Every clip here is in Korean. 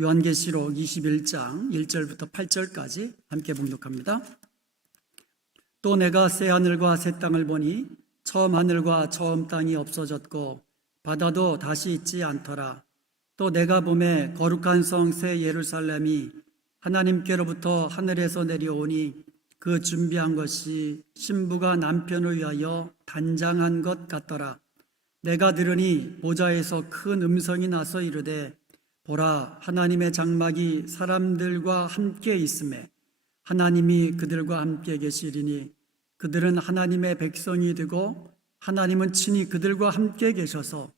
요한계시록 21장 1절부터 8절까지 함께 봉독합니다. 또 내가 새 하늘과 새 땅을 보니 처음 하늘과 처음 땅이 없어졌고 바다도 다시 있지 않더라. 또 내가 보매 거룩한 성 새 예루살렘이 하나님께로부터 하늘에서 내려오니 그 준비한 것이 신부가 남편을 위하여 단장한 것 같더라. 내가 들으니 보좌에서 큰 음성이 나서 이르되 보라, 하나님의 장막이 사람들과 함께 있음에 하나님이 그들과 함께 계시리니 그들은 하나님의 백성이 되고 하나님은 친히 그들과 함께 계셔서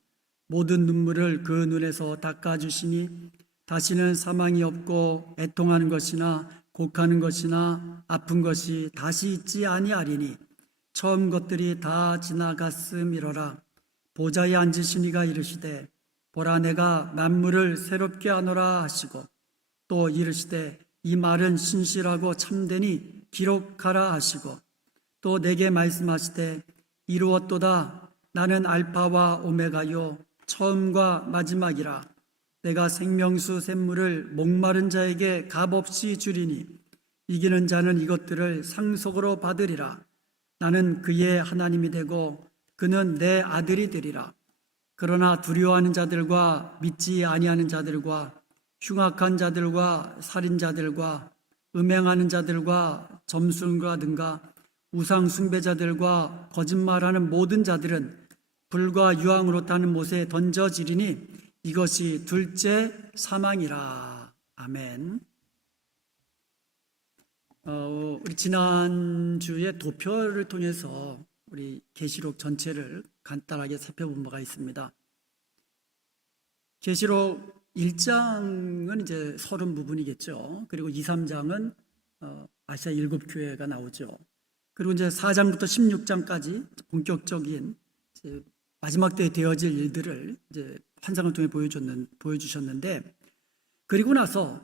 모든 눈물을 그 눈에서 닦아주시니 다시는 사망이 없고 애통하는 것이나 곡하는 것이나 아픈 것이 다시 있지 아니하리니 처음 것들이 다 지나갔음이로라. 보좌에 앉으시니가 이르시되 보라, 내가 만물을 새롭게 하노라 하시고 또 이르시되 이 말은 신실하고 참되니 기록하라 하시고 또 내게 말씀하시되 이루었도다. 나는 알파와 오메가요 처음과 마지막이라. 내가 생명수 샘물을 목마른 자에게 값없이 주리니 이기는 자는 이것들을 상속으로 받으리라. 나는 그의 하나님이 되고 그는 내 아들이 되리라. 그러나 두려워하는 자들과 믿지 아니하는 자들과 흉악한 자들과 살인자들과 음행하는 자들과 점술가든가 우상 숭배자들과 거짓말하는 모든 자들은 불과 유황으로 타는 못에 던져지리니 이것이 둘째 사망이라. 아멘. 우리 지난주에 도표를 통해서 우리 계시록 전체를 간단하게 살펴본 바가 있습니다. 계시록 1장은 이제 30부분이겠죠. 그리고 2, 3장은 아시아 7교회가 나오죠. 그리고 이제 4장부터 16장까지 본격적인 이제 마지막 때에 되어질 일들을 이제 환상을 통해 보여주셨는데, 그리고 나서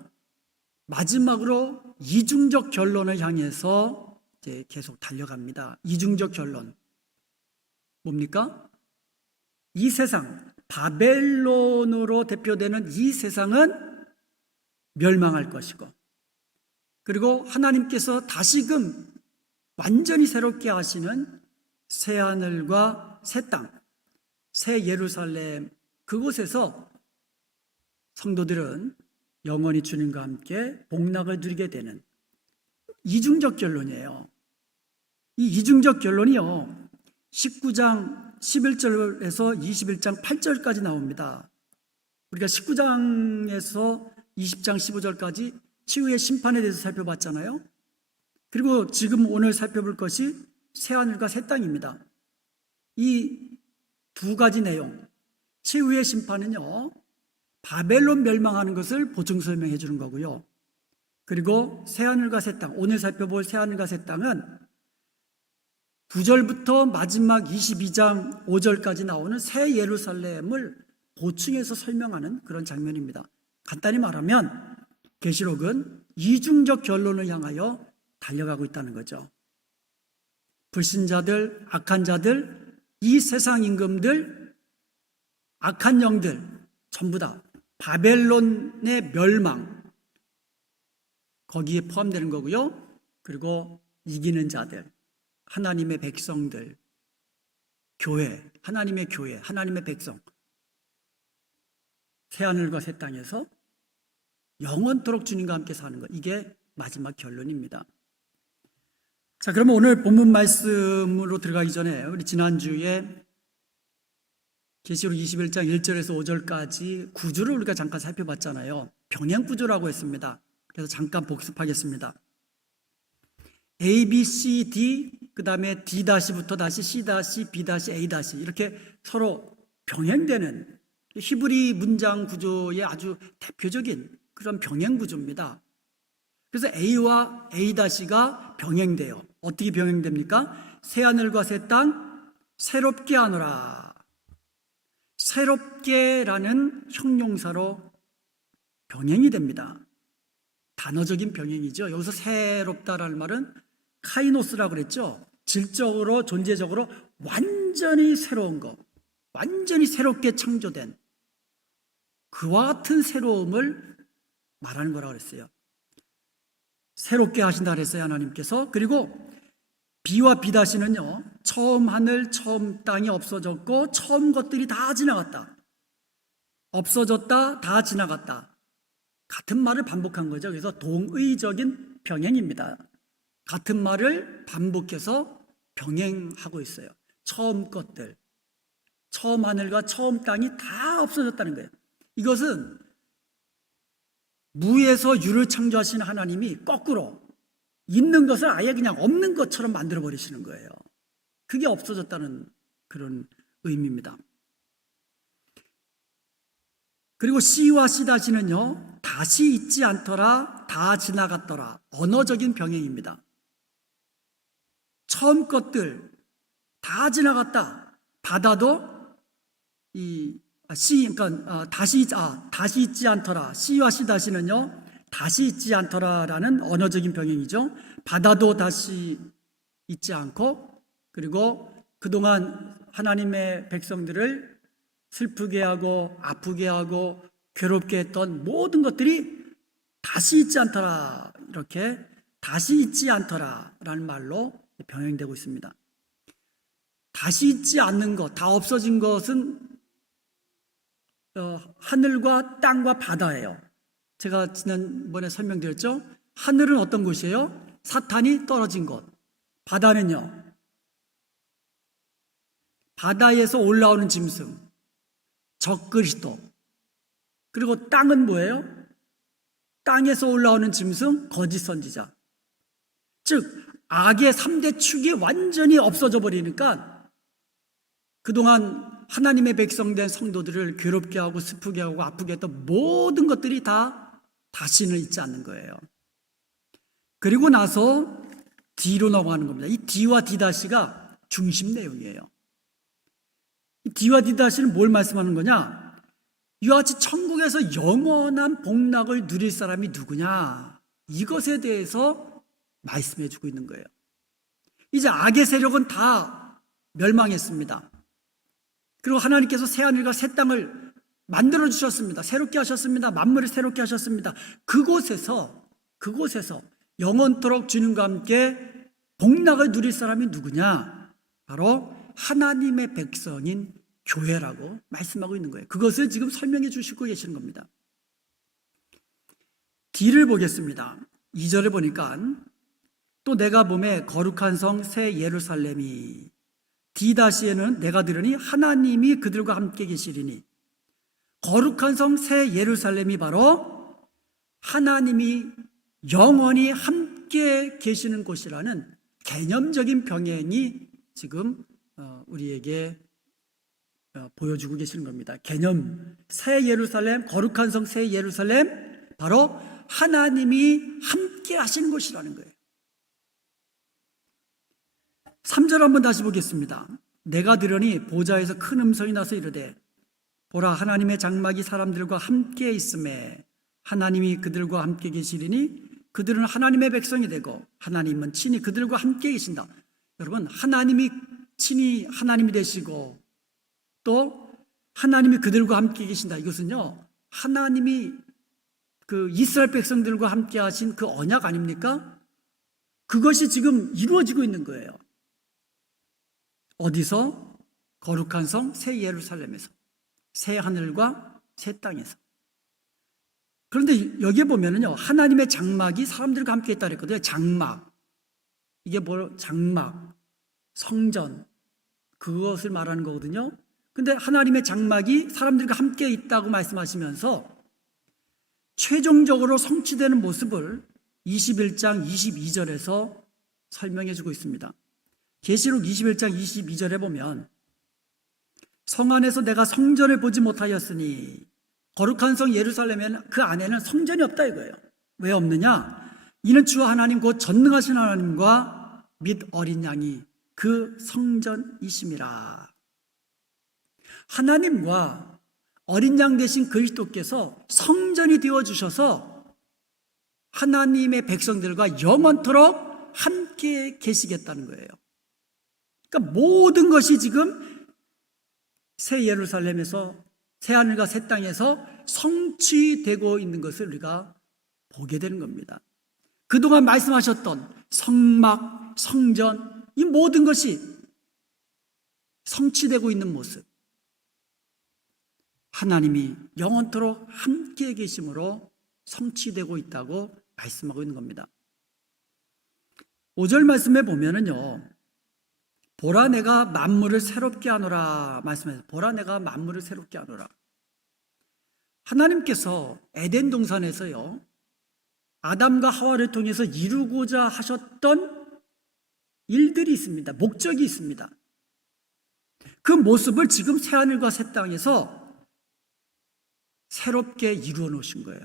마지막으로 이중적 결론을 향해서 이제 계속 달려갑니다. 이중적 결론. 뭡니까? 이 세상, 바벨론으로 대표되는 이 세상은 멸망할 것이고, 그리고 하나님께서 다시금 완전히 새롭게 하시는 새 하늘과 새 땅, 새 예루살렘, 그곳에서 성도들은 영원히 주님과 함께 복락을 누리게 되는 이중적 결론이에요. 이 이중적 결론이요, 19장 11절에서 21장 8절까지 나옵니다. 우리가 19장에서 20장 15절까지 치유의 심판에 대해서 살펴봤잖아요. 그리고 지금 오늘 살펴볼 것이 새하늘과 새 땅입니다. 이 두 가지 내용, 치유의 심판은요, 바벨론 멸망하는 것을 보충 설명해 주는 거고요. 그리고 새하늘과 새 땅, 오늘 살펴볼 새하늘과 새 땅은 9절부터 마지막 22장 5절까지 나오는 새 예루살렘을 보충해서 설명하는 그런 장면입니다. 간단히 말하면 계시록은 이중적 결론을 향하여 달려가고 있다는 거죠. 불신자들, 악한 자들, 이 세상 임금들, 악한 영들 전부 다 바벨론의 멸망, 거기에 포함되는 거고요. 그리고 이기는 자들, 하나님의 백성들, 교회, 하나님의 교회, 하나님의 백성, 새하늘과 새 땅에서 영원토록 주님과 함께 사는 것, 이게 마지막 결론입니다. 자, 그러면 오늘 본문 말씀으로 들어가기 전에 우리 지난주에 계시록 21장 1절에서 5절까지 구조를 우리가 잠깐 살펴봤잖아요. 병행 구조라고 했습니다. 그래서 잠깐 복습하겠습니다. A, B, C, D, 그 다음에 D-부터 다시 C-, B-, A- 이렇게 서로 병행되는 히브리 문장 구조의 아주 대표적인 그런 병행 구조입니다. 그래서 A와 A-가 병행돼요. 어떻게 병행됩니까? 새하늘과 새 땅 새롭게 하노라. 새롭게라는 형용사로 병행이 됩니다. 단어적인 병행이죠. 여기서 새롭다라는 말은 카이노스라고 그랬죠. 질적으로, 존재적으로 완전히 새로운 것, 완전히 새롭게 창조된 그와 같은 새로움을 말하는 거라고 그랬어요. 새롭게 하신다 그랬어요, 하나님께서. 그리고 비와 비다시는요, 처음 하늘, 처음 땅이 없어졌고 처음 것들이 다 지나갔다. 없어졌다, 다 지나갔다. 같은 말을 반복한 거죠. 그래서 동의적인 병행입니다. 같은 말을 반복해서 병행하고 있어요. 처음 것들, 처음 하늘과 처음 땅이 다 없어졌다는 거예요. 이것은 무에서 유를 창조하신 하나님이 거꾸로 있는 것을 아예 그냥 없는 것처럼 만들어 버리시는 거예요. 그게 없어졌다는 그런 의미입니다. 그리고 씨와 씨다시는요, 다시 있지 않더라, 다 지나갔더라. 언어적인 병행입니다. 처음 것들 다 지나갔다. 바다도 다시 있지 않더라. 씨와 씨다시는요, 다시 있지 않더라라는 언어적인 병행이죠. 바다도 다시 있지 않고, 그리고 그동안 하나님의 백성들을 슬프게 하고 아프게 하고 괴롭게 했던 모든 것들이 다시 있지 않더라. 이렇게 다시 있지 않더라라는 말로 병행되고 있습니다. 다시 있지 않는 것, 다 없어진 것은 하늘과 땅과 바다예요. 제가 지난번에 설명드렸죠. 하늘은 어떤 곳이에요? 사탄이 떨어진 곳. 바다는요, 바다에서 올라오는 짐승, 적그리스도. 그리고 땅은 뭐예요? 땅에서 올라오는 짐승, 거짓 선지자. 즉 악의 3대 축이 완전히 없어져 버리니까 그동안 하나님의 백성된 성도들을 괴롭게 하고 슬프게 하고 아프게 했던 모든 것들이 다 다시는 있지 않는 거예요. 그리고 나서 D로 넘어가는 겁니다. 이 D와 D다시가 중심 내용이에요. 이 D와 D다시는 뭘 말씀하는 거냐? 이와 같이 천국에서 영원한 복락을 누릴 사람이 누구냐? 이것에 대해서 말씀해 주고 있는 거예요. 이제 악의 세력은 다 멸망했습니다. 그리고 하나님께서 새하늘과 새 땅을 만들어 주셨습니다. 새롭게 하셨습니다. 만물을 새롭게 하셨습니다. 그곳에서 영원토록 주님과 함께 복락을 누릴 사람이 누구냐? 바로 하나님의 백성인 교회라고 말씀하고 있는 거예요. 그것을 지금 설명해 주시고 계시는 겁니다. D를 보겠습니다. 2절에 보니까 또 내가 보매 거룩한 성 새 예루살렘이 D다시에는 내가 들으니 하나님이 그들과 함께 계시리니, 거룩한 성 새 예루살렘이 바로 하나님이 영원히 함께 계시는 곳이라는 개념적인 병행이 지금 우리에게 보여주고 계시는 겁니다. 개념, 새 예루살렘, 거룩한 성 새 예루살렘, 바로 하나님이 함께 하시는 곳이라는 거예요. 3절 한번 다시 보겠습니다. 내가 들으니 보좌에서 큰 음성이 나서 이르되 보라 하나님의 장막이 사람들과 함께 있음에 하나님이 그들과 함께 계시리니 그들은 하나님의 백성이 되고 하나님은 친히 그들과 함께 계신다. 여러분, 하나님이 친히 하나님이 되시고 또 하나님이 그들과 함께 계신다. 이것은요, 하나님이 그 이스라엘 백성들과 함께 하신 그 언약 아닙니까? 그것이 지금 이루어지고 있는 거예요. 어디서? 거룩한 성 새 예루살렘에서, 새 하늘과 새 땅에서. 그런데 여기에 보면은요, 하나님의 장막이 사람들과 함께 있다 그랬거든요. 장막. 이게 장막, 성전, 그것을 말하는 거거든요. 근데 하나님의 장막이 사람들과 함께 있다고 말씀하시면서 최종적으로 성취되는 모습을 21장 22절에서 설명해 주고 있습니다. 계시록 21장 22절에 보면 성 안에서 내가 성전을 보지 못하였으니, 거룩한 성 예루살렘에는 그 안에는 성전이 없다 이거예요. 왜 없느냐? 이는 주 하나님 곧 전능하신 하나님과 및 어린 양이 그 성전이심이라. 하나님과 어린 양 되신 그리스도께서 성전이 되어주셔서 하나님의 백성들과 영원토록 함께 계시겠다는 거예요. 그러니까 모든 것이 지금 새 예루살렘에서, 새 하늘과 새 땅에서 성취되고 있는 것을 우리가 보게 되는 겁니다. 그동안 말씀하셨던 성막, 성전, 이 모든 것이 성취되고 있는 모습, 하나님이 영원토록 함께 계심으로 성취되고 있다고 말씀하고 있는 겁니다. 5절 말씀에 보면은요, 보라 내가 만물을 새롭게 하노라 말씀해서, 보라 내가 만물을 새롭게 하노라. 하나님께서 에덴 동산에서요, 아담과 하와를 통해서 이루고자 하셨던 일들이 있습니다. 목적이 있습니다. 그 모습을 지금 새하늘과 새 땅에서 새롭게 이루어 놓으신 거예요.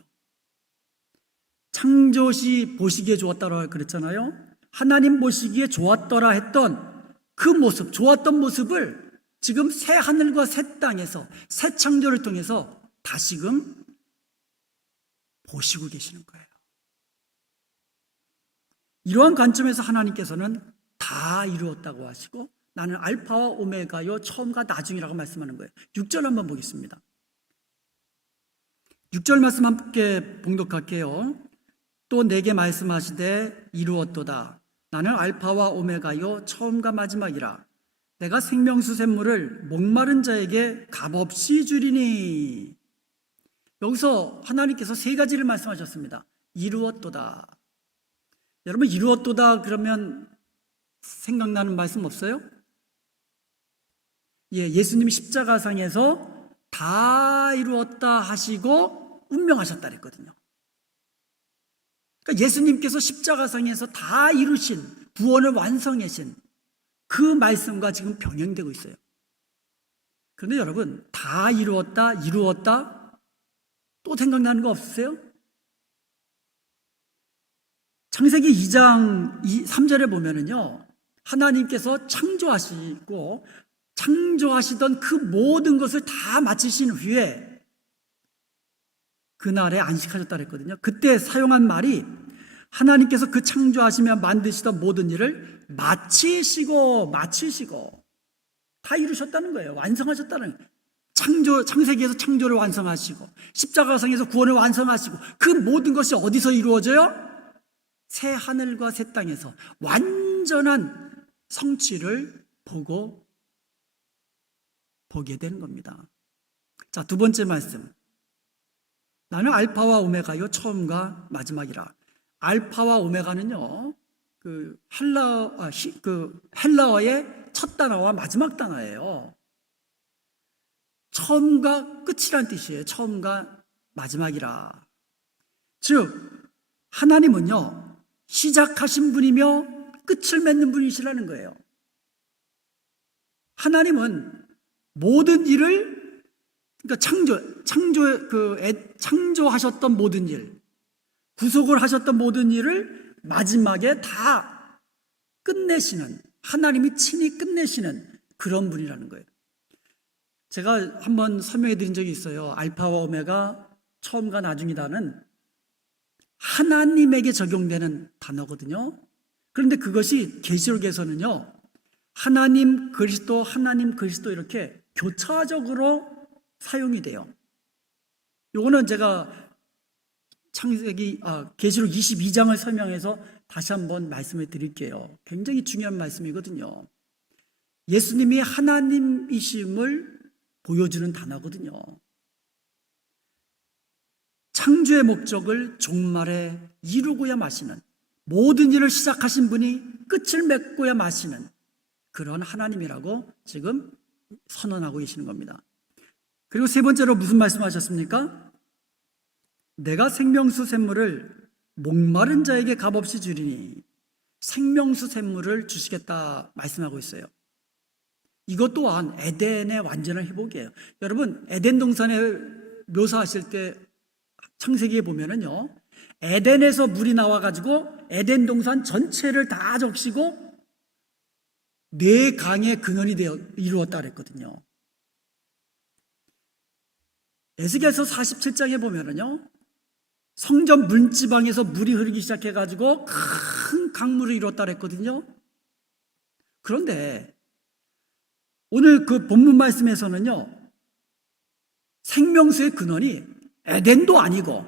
창조시 보시기에 좋았다고 그랬잖아요. 하나님 보시기에 좋았더라 했던 그 모습, 좋았던 모습을 지금 새 하늘과 새 땅에서, 새 창조를 통해서 다시금 보시고 계시는 거예요. 이러한 관점에서 하나님께서는 다 이루었다고 하시고, 나는 알파와 오메가요, 처음과 나중이라고 말씀하는 거예요. 6절 한번 보겠습니다. 6절 말씀 함께 봉독할게요. 또 내게 말씀하시되 이루었도다. 나는 알파와 오메가요, 처음과 마지막이라. 내가 생명수 샘물을 목마른 자에게 값없이 주리니. 여기서 하나님께서 세 가지를 말씀하셨습니다. 이루었도다. 여러분, 이루었도다 그러면 생각나는 말씀 없어요? 예수님이 십자가상에서 다 이루었다 하시고 운명하셨다 그랬거든요. 그러니까 예수님께서 십자가상에서 다 이루신, 구원을 완성하신 그 말씀과 지금 병행되고 있어요. 그런데 여러분, 다 이루었다, 이루었다, 또 생각나는 거 없으세요? 창세기 2장 3절에 보면은요, 하나님께서 창조하시고 창조하시던 그 모든 것을 다 마치신 후에 그날에 안식하셨다 그랬거든요. 그때 사용한 말이, 하나님께서 그 창조하시며 만드시던 모든 일을 마치시고 다 이루셨다는 거예요. 완성하셨다는 거예요. 창세기에서 창조를 완성하시고 십자가상에서 구원을 완성하시고, 그 모든 것이 어디서 이루어져요? 새 하늘과 새 땅에서 완전한 성취를 보게 되는 겁니다. 자, 두 번째 말씀. 나는 알파와 오메가요, 처음과 마지막이라. 알파와 오메가는요, 헬라어의 첫 단어와 마지막 단어예요. 처음과 끝이란 뜻이에요. 처음과 마지막이라. 즉, 하나님은요, 시작하신 분이며 끝을 맺는 분이시라는 거예요. 하나님은 모든 일을, 그러니까 창조하셨던 모든 일, 구속을 하셨던 모든 일을 마지막에 다 끝내시는, 하나님이 친히 끝내시는 그런 분이라는 거예요. 제가 한번 설명해 드린 적이 있어요. 알파와 오메가, 처음과 나중이다는 하나님에게 적용되는 단어거든요. 그런데 그것이 계시록에서는요, 하나님 그리스도 이렇게 교차적으로 사용이 돼요. 요거는 제가 계시록 22장을 설명해서 다시 한번 말씀을 드릴게요. 굉장히 중요한 말씀이거든요. 예수님이 하나님이심을 보여주는 단어거든요. 창조의 목적을 종말에 이루고야 마시는, 모든 일을 시작하신 분이 끝을 맺고야 마시는 그런 하나님이라고 지금 선언하고 계시는 겁니다. 그리고 세 번째로 무슨 말씀하셨습니까? 내가 생명수 샘물을 목마른 자에게 값없이 주리니. 생명수 샘물을 주시겠다 말씀하고 있어요. 이것 또한 에덴의 완전한 회복이에요. 여러분, 에덴 동산을 묘사하실 때 창세기에 보면은요, 에덴에서 물이 나와가지고 에덴 동산 전체를 다 적시고 네 강의 근원이 되어 이루었다 그랬거든요. 에스겔서 47장에 보면은요, 성전 문지방에서 물이 흐르기 시작해가지고 큰 강물을 이뤘다 그랬거든요. 그런데 오늘 그 본문 말씀에서는요, 생명수의 근원이 에덴도 아니고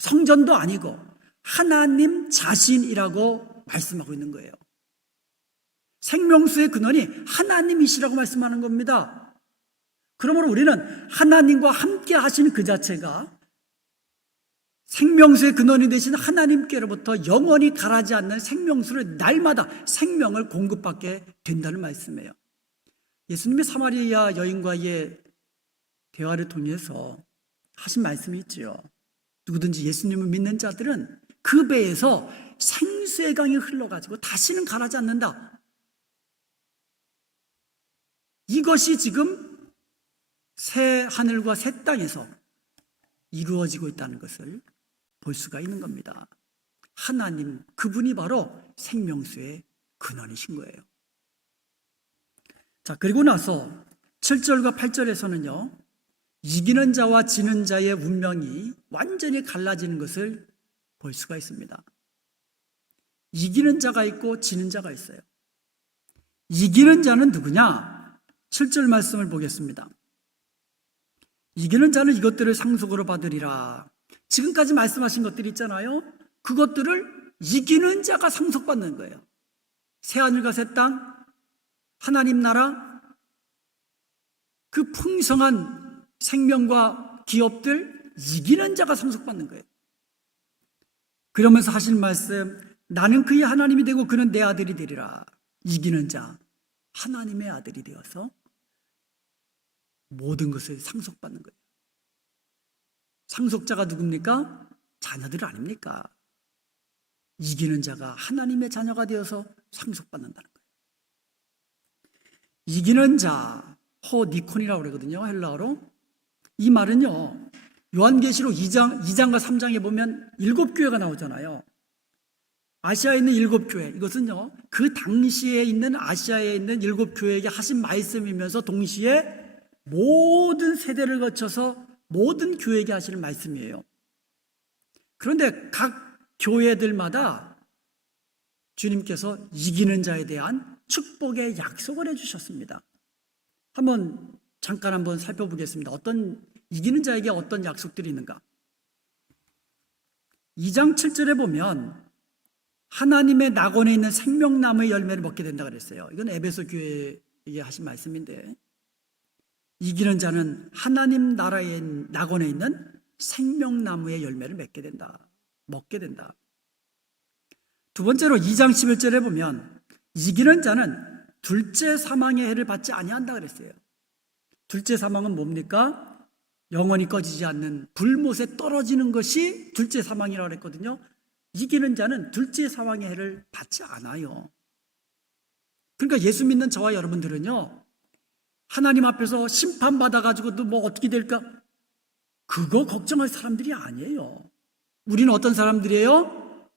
성전도 아니고 하나님 자신이라고 말씀하고 있는 거예요. 생명수의 근원이 하나님이시라고 말씀하는 겁니다. 그러므로 우리는 하나님과 함께 하신 그 자체가 생명수의 근원이 되신 하나님께로부터 영원히 갈아지 않는 생명수를 날마다 생명을 공급받게 된다는 말씀이에요. 예수님이 사마리아 여인과의 대화를 통해서 하신 말씀이 있지요. 누구든지 예수님을 믿는 자들은 그 배에서 생수의 강이 흘러가지고 다시는 갈아지 않는다. 이것이 지금 새 하늘과 새 땅에서 이루어지고 있다는 것을 볼 수가 있는 겁니다. 하나님, 그분이 바로 생명수의 근원이신 거예요. 자, 그리고 나서 7절과 8절에서는요, 이기는 자와 지는 자의 운명이 완전히 갈라지는 것을 볼 수가 있습니다. 이기는 자가 있고 지는 자가 있어요. 이기는 자는 누구냐? 7절 말씀을 보겠습니다. 이기는 자는 이것들을 상속으로 받으리라. 지금까지 말씀하신 것들이 있잖아요. 그것들을 이기는 자가 상속받는 거예요. 새하늘과 새 땅, 하나님 나라, 그 풍성한 생명과 기업들, 이기는 자가 상속받는 거예요. 그러면서 하신 말씀, 나는 그의 하나님이 되고 그는 내 아들이 되리라. 이기는 자, 하나님의 아들이 되어서 모든 것을 상속받는 거예요. 상속자가 누굽니까? 자녀들 아닙니까? 이기는 자가 하나님의 자녀가 되어서 상속받는다는 거예요. 이기는 자, 호니콘이라고 그러거든요, 헬라어로. 이 말은요, 요한계시록 2장과 3장에 보면 7교회가 나오잖아요. 아시아에 있는 7교회, 이것은요, 그 당시에 있는 아시아에 있는 7교회에게 하신 말씀이면서 동시에 모든 세대를 거쳐서 모든 교회에게 하시는 말씀이에요. 그런데 각 교회들마다 주님께서 이기는 자에 대한 축복의 약속을 해주셨습니다. 잠깐 한번 살펴보겠습니다. 이기는 자에게 어떤 약속들이 있는가? 2장 7절에 보면 하나님의 낙원에 있는 생명나무의 열매를 먹게 된다 그랬어요. 이건 에베소 교회에게 하신 말씀인데, 이기는 자는 하나님 나라의 낙원에 있는 생명나무의 열매를 먹게 된다. 두 번째로 2장 11절에 보면 이기는 자는 둘째 사망의 해를 받지 아니한다 그랬어요. 둘째 사망은 뭡니까? 영원히 꺼지지 않는 불못에 떨어지는 것이 둘째 사망이라고 했거든요. 이기는 자는 둘째 사망의 해를 받지 않아요. 그러니까 예수 믿는 저와 여러분들은요, 하나님 앞에서 심판받아가지고도 뭐 어떻게 될까? 그거 걱정할 사람들이 아니에요. 우리는 어떤 사람들이에요?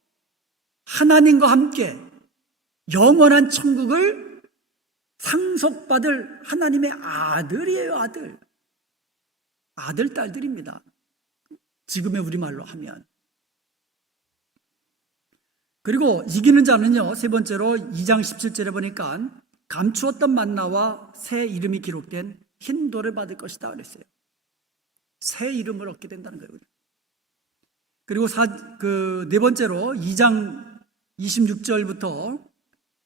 하나님과 함께 영원한 천국을 상속받을 하나님의 아들이에요, 아들. 아들, 딸들입니다. 지금의 우리말로 하면. 그리고 이기는 자는요, 세 번째로 2장 17절에 보니까 감추었던 만나와 새 이름이 기록된 흰 돌을 받을 것이다 그랬어요. 새 이름을 얻게 된다는 거예요. 그리고 네 번째로 2장 26절부터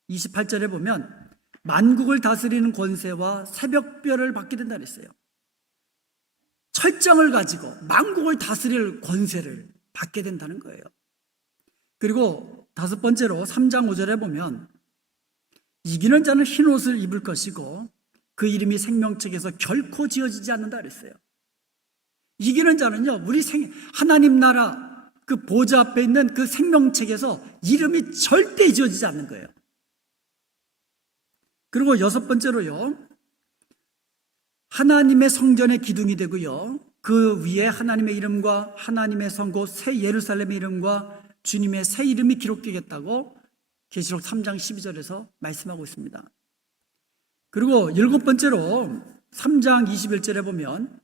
28절에 보면 만국을 다스리는 권세와 새벽별을 받게 된다 그랬어요. 철장을 가지고 만국을 다스릴 권세를 받게 된다는 거예요. 그리고 다섯 번째로 3장 5절에 보면 이기는 자는 흰 옷을 입을 것이고 그 이름이 생명책에서 결코 지워지지 않는다 그랬어요. 이기는 자는요, 우리 하나님 나라 그 보좌 앞에 있는 그 생명책에서 이름이 절대 지워지지 않는 거예요. 그리고 여섯 번째로요, 하나님의 성전의 기둥이 되고요, 그 위에 하나님의 이름과 하나님의 성 곧 새 예루살렘의 이름과 주님의 새 이름이 기록되겠다고 계시록 3장 12절에서 말씀하고 있습니다. 그리고 일곱 번째로 3장 21절에 보면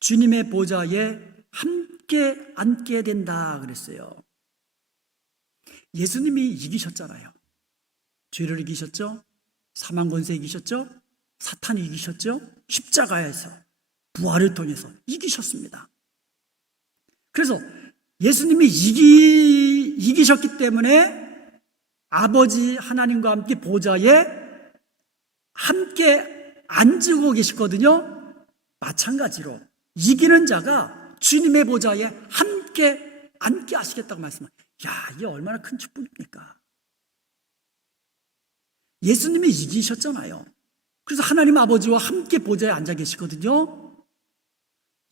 주님의 보좌에 함께 앉게 된다 그랬어요. 예수님이 이기셨잖아요. 죄를 이기셨죠? 사망 권세 이기셨죠? 사탄이 이기셨죠? 십자가에서 부활을 통해서 이기셨습니다. 그래서 예수님이 이기셨기 때문에 아버지 하나님과 함께 보좌에 함께 앉고 계시거든요. 마찬가지로 이기는 자가 주님의 보좌에 함께 앉게 하시겠다고 말씀합니다. 야, 이게 얼마나 큰 축복입니까? 예수님이 이기셨잖아요. 그래서 하나님 아버지와 함께 보좌에 앉아 계시거든요.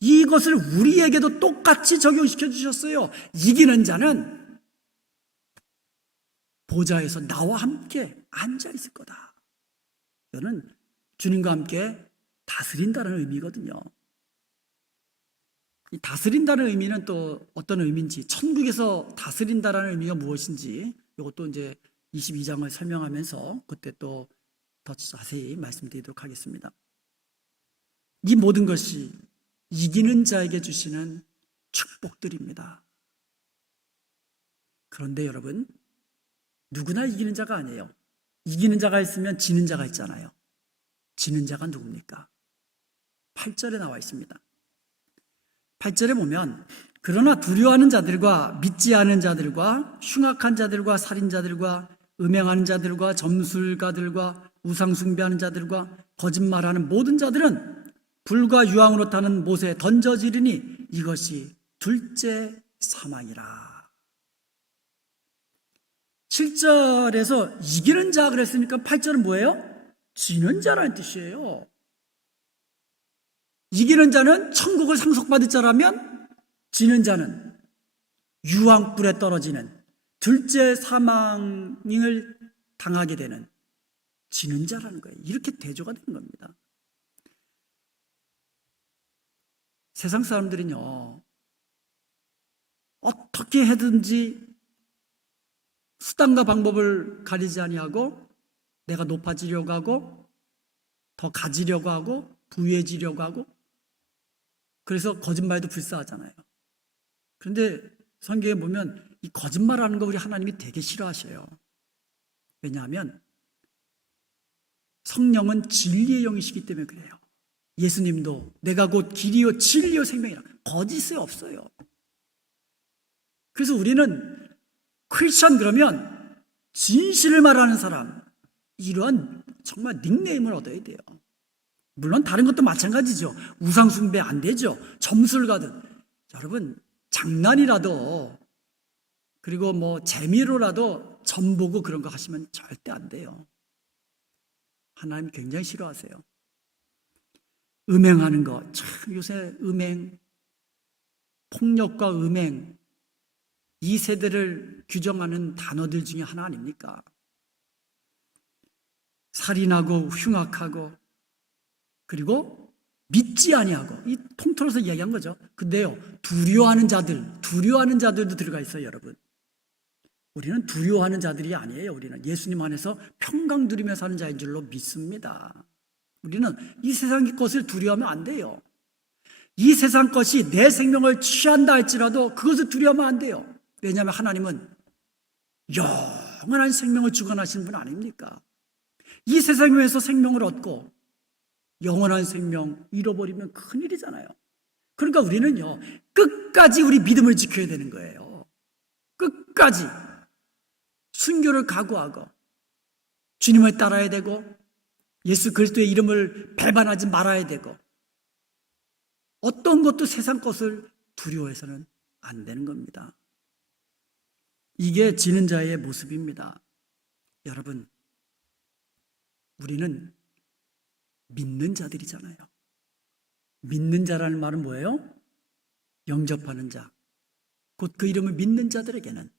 이것을 우리에게도 똑같이 적용시켜 주셨어요. 이기는 자는 보좌에서 나와 함께 앉아 있을 거다. 이거는 주님과 함께 다스린다는 의미거든요. 이 다스린다는 의미는 또 어떤 의미인지, 천국에서 다스린다는 의미가 무엇인지 이것도 이제 22장을 설명하면서 그때 또 더 자세히 말씀드리도록 하겠습니다. 이 모든 것이 이기는 자에게 주시는 축복들입니다. 그런데 여러분, 누구나 이기는 자가 아니에요. 이기는 자가 있으면 지는 자가 있잖아요. 지는 자가 누굽니까? 8절에 나와 있습니다. 8절에 보면 그러나 두려워하는 자들과 믿지 않은 자들과 흉악한 자들과 살인자들과 음행하는 자들과 점술가들과 우상숭배하는 자들과 거짓말하는 모든 자들은 불과 유황으로 타는 못에 던져지리니 이것이 둘째 사망이라. 7절에서 이기는 자 그랬으니까 8절은 뭐예요? 지는 자라는 뜻이에요. 이기는 자는 천국을 상속받을 자라면 지는 자는 유황불에 떨어지는 둘째 사망을 당하게 되는 지는 자라는 거예요. 이렇게 대조가 되는 겁니다. 세상 사람들은요, 어떻게 해든지 수단과 방법을 가리지 아니하고 내가 높아지려고 하고 더 가지려고 하고 부유해지려고 하고 그래서 거짓말도 불사하잖아요. 그런데 성경에 보면 이 거짓말하는 거 우리 하나님이 되게 싫어하셔요. 왜냐하면 성령은 진리의 영이시기 때문에 그래요. 예수님도 내가 곧 길이요 진리요 생명이라 거짓이 없어요. 그래서 우리는 크리스천 그러면 진실을 말하는 사람, 이러한 정말 닉네임을 얻어야 돼요. 물론 다른 것도 마찬가지죠. 우상숭배 안 되죠. 점술가든. 여러분 장난이라도 그리고 뭐 재미로라도 점 보고 그런 거 하시면 절대 안 돼요. 하나님 굉장히 싫어하세요. 음행하는 거, 참 요새 음행, 폭력과 음행, 이 세대를 규정하는 단어들 중에 하나 아닙니까? 살인하고 흉악하고 그리고 믿지 아니하고, 이 통틀어서 이야기한 거죠. 근데요, 두려워하는 자들도 들어가 있어요, 여러분. 우리는 두려워하는 자들이 아니에요. 우리는 예수님 안에서 평강 누리며 사는 자인 줄로 믿습니다. 우리는 이 세상의 것을 두려워하면 안 돼요. 이 세상 것이 내 생명을 취한다 할지라도 그것을 두려워하면 안 돼요. 왜냐하면 하나님은 영원한 생명을 주관하시는 분 아닙니까? 이 세상에서 생명을 얻고 영원한 생명 잃어버리면 큰일이잖아요. 그러니까 우리는요, 끝까지 우리 믿음을 지켜야 되는 거예요. 끝까지 순교를 각오하고 주님을 따라야 되고 예수 그리스도의 이름을 배반하지 말아야 되고 어떤 것도 세상 것을 두려워해서는 안 되는 겁니다. 이게 지는 자의 모습입니다. 여러분, 우리는 믿는 자들이잖아요. 믿는 자라는 말은 뭐예요? 영접하는 자, 곧 그 이름을 믿는 자들에게는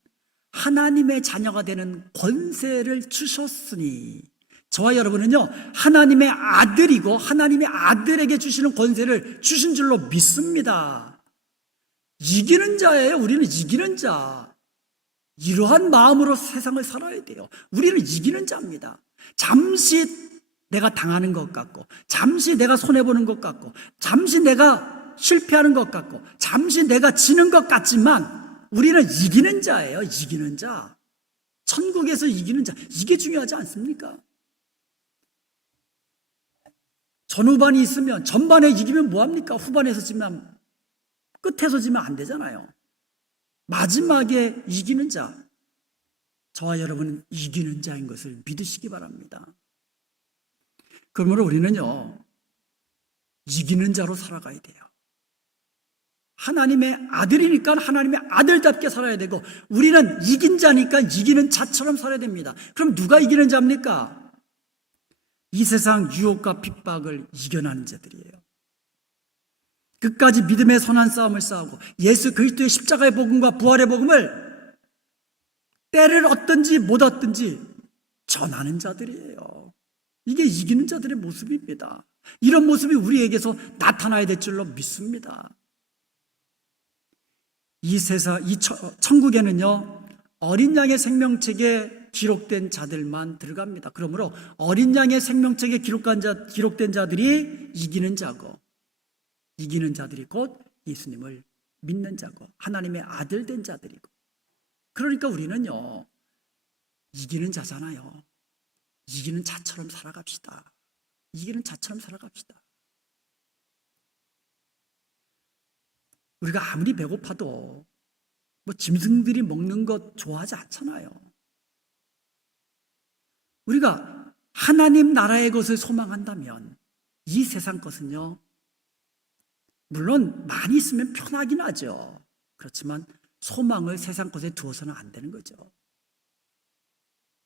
하나님의 자녀가 되는 권세를 주셨으니, 저와 여러분은요 하나님의 아들이고 하나님의 아들에게 주시는 권세를 주신 줄로 믿습니다. 이기는 자예요. 우리는 이기는 자. 이러한 마음으로 세상을 살아야 돼요. 우리는 이기는 자입니다. 잠시 내가 당하는 것 같고, 잠시 내가 손해보는 것 같고, 잠시 내가 실패하는 것 같고, 잠시 내가 지는 것 같지만 우리는 이기는 자예요. 이기는 자. 천국에서 이기는 자. 이게 중요하지 않습니까? 전후반이 있으면 전반에 이기면 뭐합니까? 후반에서 지면, 끝에서 지면 안 되잖아요. 마지막에 이기는 자, 저와 여러분은 이기는 자인 것을 믿으시기 바랍니다. 그러므로 우리는요, 이기는 자로 살아가야 돼요. 하나님의 아들이니까 하나님의 아들답게 살아야 되고, 우리는 이긴 자니까 이기는 자처럼 살아야 됩니다. 그럼 누가 이기는 자입니까? 이 세상 유혹과 핍박을 이겨나는 자들이에요. 끝까지 믿음의 선한 싸움을 싸우고 예수 그리스도의 십자가의 복음과 부활의 복음을 때를 얻든지 못 얻든지 전하는 자들이에요. 이게 이기는 자들의 모습입니다. 이런 모습이 우리에게서 나타나야 될 줄로 믿습니다. 이 천국에는요, 어린 양의 생명책에 기록된 자들만 들어갑니다. 그러므로 어린 양의 생명책에 기록된 자들이 이기는 자고, 이기는 자들이 곧 예수님을 믿는 자고 하나님의 아들 된 자들이고, 그러니까 우리는요, 이기는 자잖아요. 이기는 자처럼 살아갑시다. 이기는 자처럼 살아갑시다. 우리가 아무리 배고파도 짐승들이 먹는 것 좋아하지 않잖아요. 우리가 하나님 나라의 것을 소망한다면 이 세상 것은요, 물론 많이 있으면 편하긴 하죠. 그렇지만 소망을 세상 것에 두어서는 안 되는 거죠.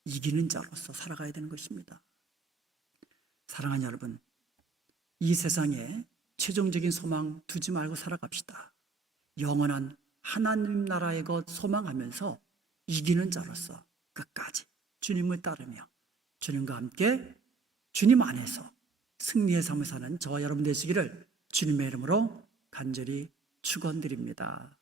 이기는 자로서 살아가야 되는 것입니다. 사랑하는 여러분, 이 세상에 최종적인 소망 두지 말고 살아갑시다. 영원한 하나님 나라의 것 소망하면서 이기는 자로서 끝까지 주님을 따르며 주님과 함께 주님 안에서 승리의 삶을 사는 저와 여러분 되시기를 주님의 이름으로 간절히 축원드립니다.